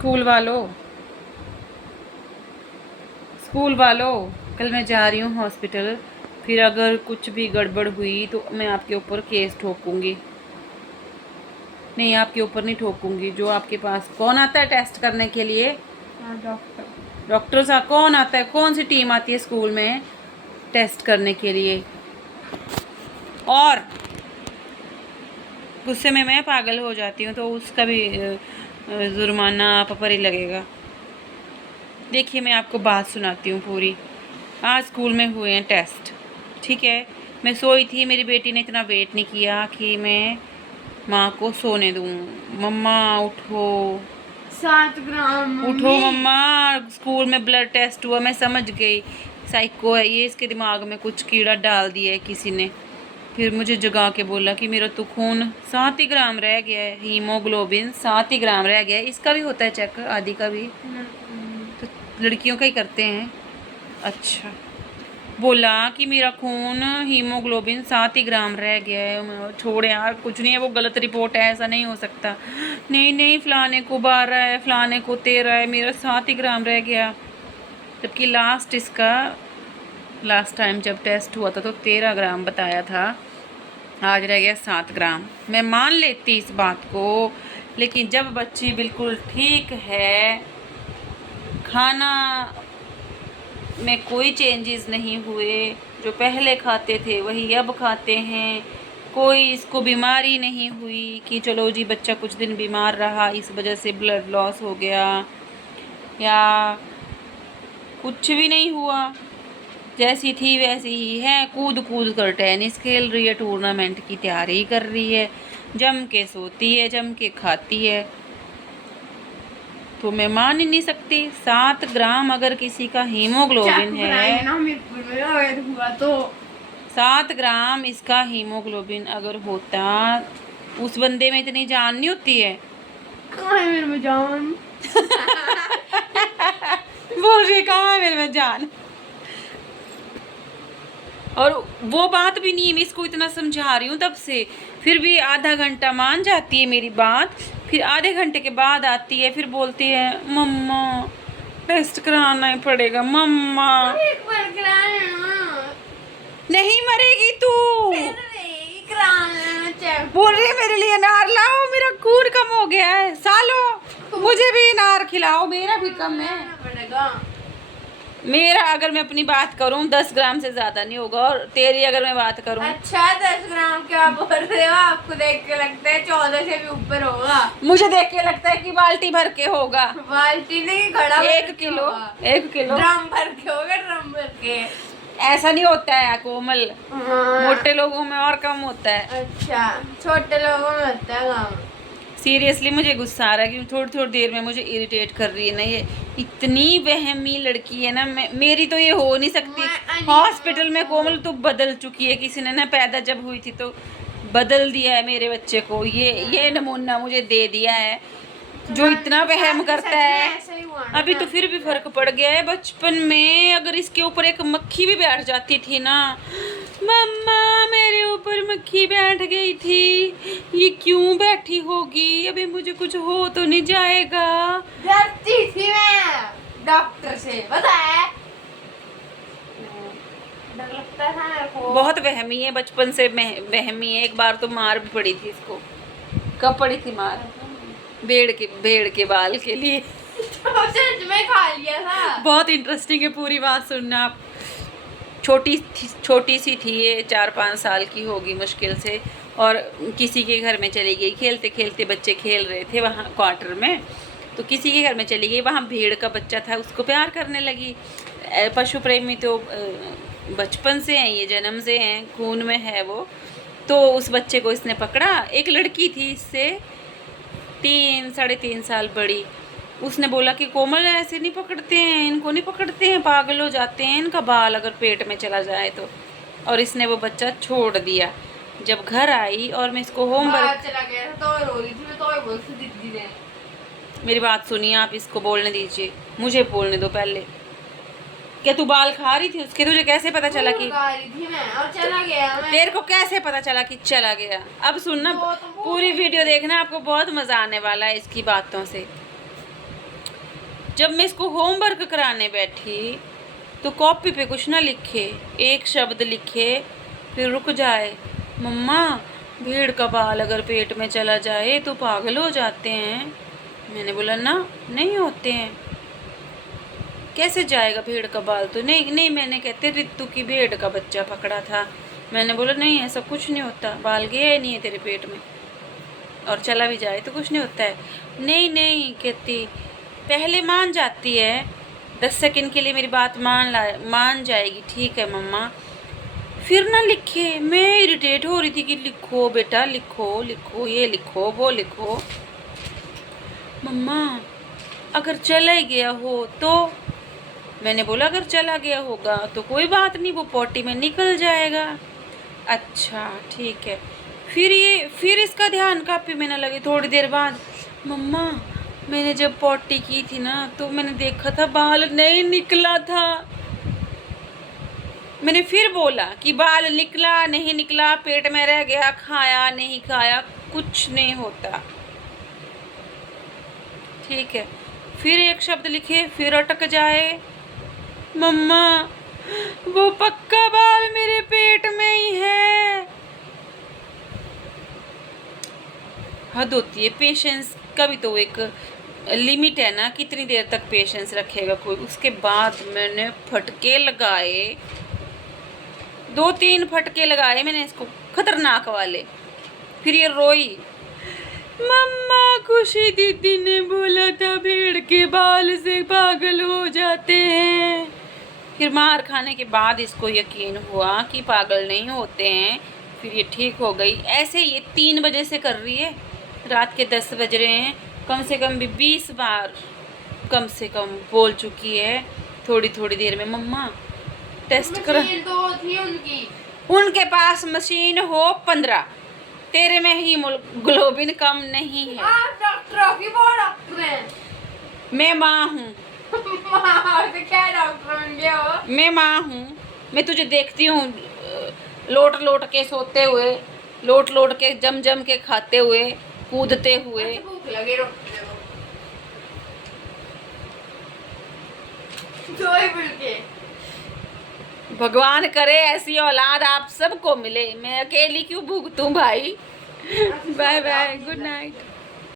School वालों, school वालों, कल मैं जा रही हूँ हॉस्पिटल। फिर अगर कुछ भी गड़बड़ हुई तो मैं आपके ऊपर केस ठोकूंगी। नहीं, आपके ऊपर नहीं ठोकूंगी। जो आपके पास कौन आता है टेस्ट करने के लिए? डॉक्टर। डॉक्टर साहब कौन आता है? कौन सी टीम आती है स्कूल में टेस्ट करने के लिए? और गुस्से में मैं पागल हो जाती हूँ तो उसका भी जुर्माना आप पर ही लगेगा। देखिए, मैं आपको बात सुनाती हूँ पूरी। आज स्कूल में हुए हैं टेस्ट, ठीक है। मैं सोई थी, मेरी बेटी ने इतना वेट नहीं किया कि मैं माँ को सोने दूँ। मम्मा उठो, 7 ग्राम उठो मम्मी। मम्मा, स्कूल में ब्लड टेस्ट हुआ। मैं समझ गई साइको है ये, इसके दिमाग में कुछ कीड़ा डाल दिया है किसी ने। फिर मुझे जगा के बोला कि मेरा तो खून 7 ही ग्राम रह गया है, हीमोग्लोबिन 7 ही ग्राम रह गया है। इसका भी होता है चेक, आदि का भी? तो लड़कियों का ही करते हैं। अच्छा, बोला कि मेरा खून हीमोग्लोबिन 7 ही ग्राम रह गया है। छोड़ यार, कुछ नहीं है, वो गलत रिपोर्ट है, ऐसा नहीं हो सकता। नहीं नहीं, फलाने को 12 है, फलाने को 13 है, मेरा 7 ही ग्राम रह गया। जबकि लास्ट टाइम जब टेस्ट हुआ था तो 13 ग्राम बताया था, आज रह गया 7 ग्राम। मैं मान लेती इस बात को, लेकिन जब बच्ची बिल्कुल ठीक है, खाना में कोई चेंजेस नहीं हुए, जो पहले खाते थे वही अब खाते हैं, कोई इसको बीमारी नहीं हुई कि चलो जी बच्चा कुछ दिन बीमार रहा इस वजह से ब्लड लॉस हो गया, या कुछ भी नहीं हुआ, जैसी थी वैसी ही है। कूद कूद कर टेनिस खेल रही है, टूर्नामेंट की तैयारी कर रही है, जम के सोती है, जम के खाती है। तो मैं मान ही नहीं सकती। 7 ग्राम अगर किसी का हीमोग्लोबिन है ना मेरे हुआ तो 7 ग्राम इसका हीमोग्लोबिन अगर होता, उस बंदे में इतनी जान नहीं होती है। कहाँ है मेरे में जान? बोल रही कहाँ है मेरे में जान। और वो बात भी नहीं है, मैं इसको इतना समझा रही हूँ तब से, फिर भी आधा घंटा मान जाती है मेरी बात। फिर आधे घंटे के बाद आती है, फिर बोलती है मम्मा टेस्ट कराना ही पड़ेगा मम्मा। एक बार कराना। नहीं मरेगी तू। फिर भी कराना चेक। बोल रही है मेरे लिए अनार लाओ, मेरा खून कम हो गया है। सालो मुझे भी अनार खिलाओ, मेरा भी कम है। पड़ेगा। मेरा अगर मैं अपनी बात करूं 10 ग्राम से ज्यादा नहीं होगा, और तेरी अगर मैं बात करूं, अच्छा 10 ग्राम क्या बोल रहे हो? आपको देख के लगता है 14 से भी ऊपर होगा। मुझे देख के लगता है कि बाल्टी भर के होगा। बाल्टी नहीं, घड़ा 1 किलो, 1 किलो ड्रम भर के होगा, ड्रम भर के। ऐसा नहीं होता है कोमल, हाँ। मोटे लोगों में और कम होता है। अच्छा, छोटे लोगों में होता है कम। सीरियसली मुझे गुस्सा आ रहा है कि थोड़ी थोड़ी देर में मुझे इरिटेट कर रही है ना ये। इतनी वहमी लड़की है ना, मेरी तो ये हो नहीं सकती। हॉस्पिटल में कोमल तो बदल चुकी है, किसी ने ना पैदा जब हुई थी तो बदल दिया है मेरे बच्चे को। ये नमूना मुझे दे दिया है जो इतना वहम करता है। अभी तो फिर भी फर्क पड़ गया है। बचपन में अगर इसके ऊपर एक मक्खी भी बैठ जाती थी ना, मम्मा मेरे ऊपर मक्खी बैठ गई थी, ये क्यों बैठी होगी, अभी मुझे कुछ हो तो नहीं जाएगा। डरती थी मैं डॉक्टर से, पता है? डर लगता था मेरे को। बहुत वहमी है, बचपन से वहमी है। एक बार तो मार भी पड़ी थी इसको। कब पड़ी थी मार? भेड़ के बाल के लिए। सच में खा लिया था। बहुत इंटरेस्टिंग है, पूरी बात सुनना आप। छोटी सी थी ये, 4-5 साल की होगी मुश्किल से, और किसी के घर में चली गई। खेलते खेलते बच्चे खेल रहे थे वहाँ क्वार्टर में, तो किसी के घर में चली गई, वहाँ भेड़ का बच्चा था, उसको प्यार करने लगी। पशु प्रेमी तो बचपन से हैं, ये जन्म से हैं, खून में है वो। तो उस बच्चे को इसने पकड़ा। एक लड़की थी इससे 3-3.5 साल बड़ी, उसने बोला कि कोमल ऐसे नहीं पकड़ते हैं, इनको नहीं पकड़ते हैं, पागल हो जाते हैं, इनका बाल अगर पेट में चला जाए तो। और इसने वो बच्चा छोड़ दिया। जब घर आई और मैं इसको होमवर्क, चला गया था तो रो रही थी मैं, तो बोल सी दीदी ने। मेरी बात सुनिए आप, इसको बोलने दीजिए, मुझे बोलने दो पहले। क्या तू बाल खा रही थी उसके? तुझे कैसे पता चला कि खा रही थी मैं और चला गया मैं। तेरे को कैसे पता चला कि चला गया? अब सुनना, पूरी वीडियो देखना, आपको बहुत मजा आने वाला है इसकी बातों से। जब मैं इसको होमवर्क कराने बैठी तो कॉपी पे कुछ ना लिखे, एक शब्द लिखे फिर रुक जाए। मम्मा भेड़ का बाल अगर पेट में चला जाए तो पागल हो जाते हैं। मैंने बोला ना, नहीं होते हैं। कैसे जाएगा भेड़ का बाल? तो नहीं नहीं, मैंने कहते रितु की भेड़ का बच्चा पकड़ा था। मैंने बोला नहीं, ऐसा कुछ नहीं होता, बाल गया ही नहीं है तेरे पेट में, और चला भी जाए तो कुछ नहीं होता है। नहीं नहीं कहती, पहले मान जाती है, 10 सेकंड के लिए मेरी बात मान जाएगी। ठीक है मम्मा, फिर ना लिखे। मैं इरिटेट हो रही थी कि लिखो बेटा, लिखो लिखो, ये लिखो वो लिखो। मम्मा अगर चला ही गया हो तो? मैंने बोला अगर चला गया होगा तो कोई बात नहीं, वो पॉटी में निकल जाएगा। अच्छा ठीक है। फिर इसका ध्यान कापी में ना लगे। थोड़ी देर बाद, मम्मा मैंने जब पॉटी की थी ना तो मैंने देखा था बाल नहीं निकला था। मैंने फिर बोला कि बाल निकला नहीं निकला, पेट में रह गया, खाया नहीं खाया, कुछ नहीं होता। ठीक है, फिर एक शब्द लिखे, फिर अटक जाए। मम्मा वो पक्का बाल मेरे पेट में ही है। हद होती है पेशेंस का भी, तो एक लिमिट है ना, कितनी देर तक पेशेंस रखेगा कोई। उसके बाद मैंने फटके लगाए, 2-3 फटके लगाए मैंने इसको, खतरनाक वाले। फिर ये रोई, मम्मा खुशी दीदी ने बोला था भेड़ के बाल से पागल हो जाते हैं। फिर मार खाने के बाद इसको यकीन हुआ कि पागल नहीं होते हैं। फिर ये ठीक हो गई। ऐसे ये 3 बजे से कर रही है, रात के 10 बज रहे हैं, कम से कम भी 20 बार कम से कम बोल चुकी है थोड़ी थोड़ी देर में, मम्मा टेस्ट कर। तो थी उनकी, उनके पास मशीन हो 15, तेरे में हीमोग्लोबिन कम नहीं है। आप डॉक्टर हो कि वो डॉक्टर हैं? मैं माँ हूँ। तो क्या डॉक्टर होंगे हो? मैं माँ हूँ, मैं तुझे देखती हूँ लोट लोट के सोते हुए, लोट लोट के जम जम के खाते हुए, कूदते हुए। अच्छा, भूख लगी रोटी दे दो। सोए बिल के। भगवान करे ऐसी औलाद आप सबको मिले, मैं अकेली क्यों भुगतूं भाई। Bye bye, good night.